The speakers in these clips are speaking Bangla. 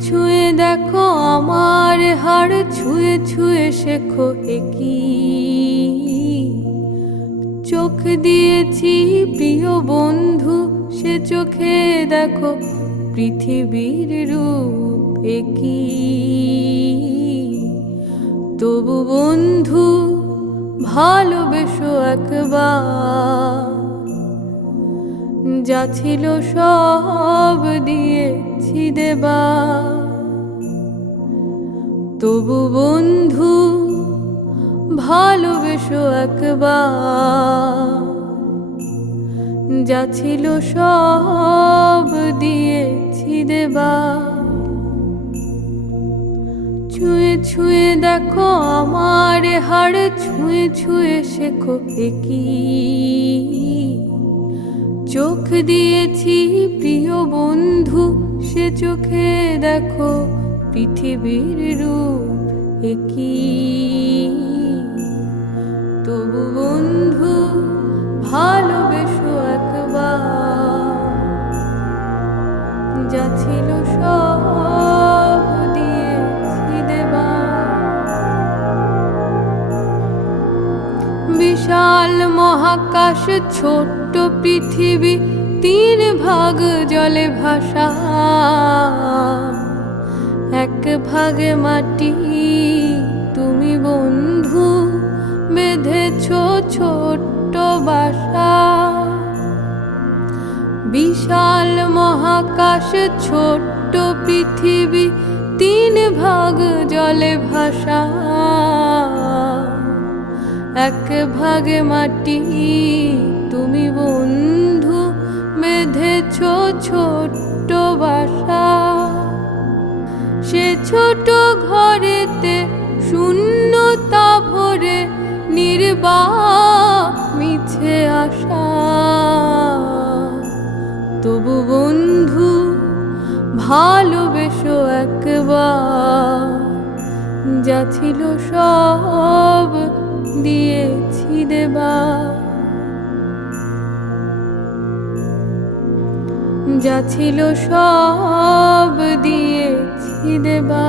ছুঁয়ে দেখো আমার হাড়, ছুঁয়ে ছুঁয়ে শেখো একই। চোখ দিয়েছি প্রিয় বন্ধু, সে চোখে দেখো পৃথিবীর রূপ একই। তবু বন্ধু, ভালোবেসো একবার। যা ছিল সব দিয়েছি দেবা। তবু বন্ধু, ভালোবেসো একবার। যা ছিল সব দিয়েছি দেবা। ছুঁয়ে ছুঁয়ে দেখো আমার হাড়, ছুঁয়ে ছুঁয়ে শেখো একই চোখ দিয়েছি প্রিয় বন্ধু, সে চোখে দেখো পৃথিবীর রূপ একই। তবু বন্ধু, ভালোবেসো একবার। যা ছিল সব বিশাল মহাকাশ, ছোট্ট পৃথিবী, তিন ভাগ জলে ভাসা। এক ভাগে মাটি, তুমি বন্ধু, বেঁধেছ ছোট্ট বাসা। বিশাল মহাকাশ, ছোট্ট পৃথিবী, তিন ভাগ জলে ভাসা। এক ভাগে মাটি তুমি বন্ধু, বেঁধেছ ছোট্ট বাসা। সে ছোট ঘরেতে শূন্যতা ভরে নির্বা মিছে আসা তবু বন্ধু, ভালোবেসো একবার, যা ছিল সব দিয়েছি দেবা। যা ছিল সব দিয়েছি দেবা।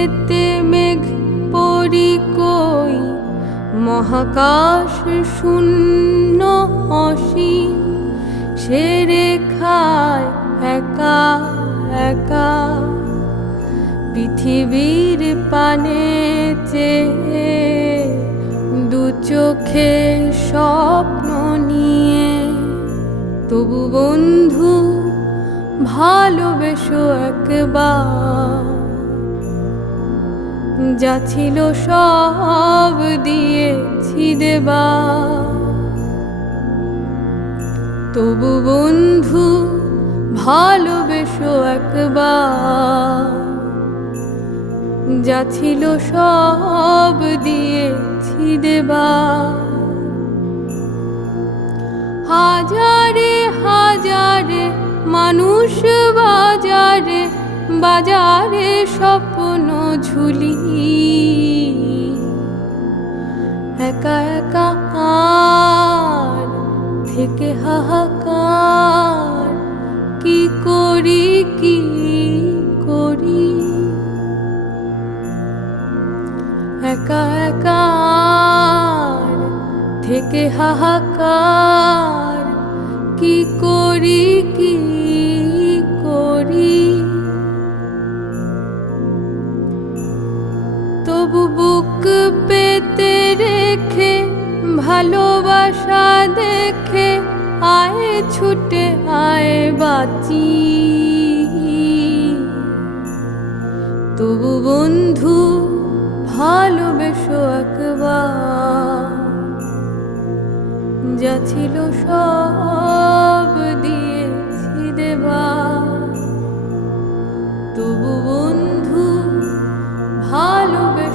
মেঘেতে মেঘ পরি কই, মহাকাশ শূন্য অসীম সে রেখায় একা একা পৃথিবীর পানে চেয়ে দু চোখে স্বপ্ন নিয়ে। তবু বন্ধু, ভালোবেসো একবার। যা ছিল সব দিয়েছি দেবা। তবু বন্ধু, ভালোবেসো একবার। যা ছিল সব দিয়েছি দেবা। হাজারে হাজারে মানুষ বাজারে স্বপ্ন ঝুলি। একা একা আর থেকে হাহাকার। কি করি কি করি? একা একা থেকে হাহাকার। কি করি কি করি? তবু বুক পেতে রেখে, ভালোবাসা দেখে আয় ছুটে, আয় বাঁচি। তবু বন্ধু, ভালোবেসো একবার। যা ছিল সব দিয়েছি দেবা তবু বন্ধু ভালোবে